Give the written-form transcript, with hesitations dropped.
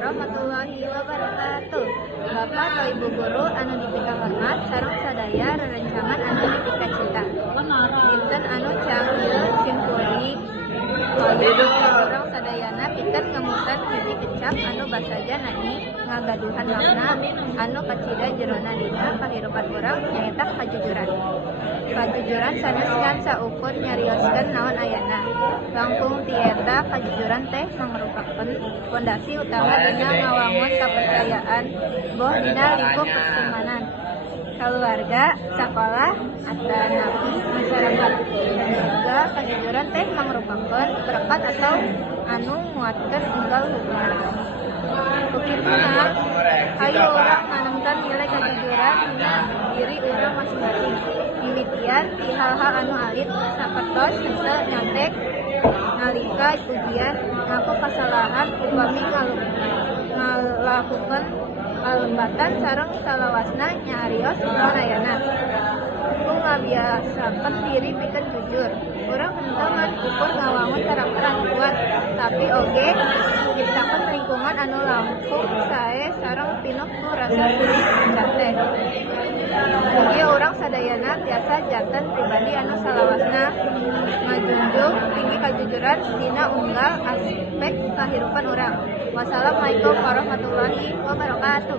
warahmatullahi wabarakatuh. Bapak atau Ibu guru anu dipika hormat sareng sadaya rerencangan anu dipika cinta. Dinten anu cahil simpuri orang sadayana pikeun ngamutan hiji kecap anu basaja nani ngagaduhan makna anu kacida jerona dina kahirupan urang nyaeta kajujuran. Kajujuran sanes ngan saukur nyarioskeun naon ayana. Langkung tieta kajujuran teh mangrupakeun pondasi utama dina ngawangun kapercayaan boh dina lingkup pertemanan, keluarga, sekolah, atau nabi masyarakat. Juga kajujuran teh mangrupakeun perekat atau anu nguatkeun unggal hubungan. Bukitna, hayu urang nanamkan nilai kajujuran dina diri urang masing-masing. Mimitian di hal-hal anu alit sapertos henteu nyontek nalika ujian ngaku kasalahan upami ngalakukeun kalembatan sareng salawasna nyarios naon ayana. Ku ngabiasakeun diri pikeun jujur. Urang henteu ngan ukur ngawangun karakter anu kuat, tapi oge ciptakeun lingkungan anu langkung sae sareng pinuh ku rasa seueur cinta teh. Mugi urang sadayana tiasa janten pribadi anu salawasna ngajunjung tinggi kajujuran dina unggal aspek kahirupan urang. Wassalamualaikum warahmatullahi wabarakatuh.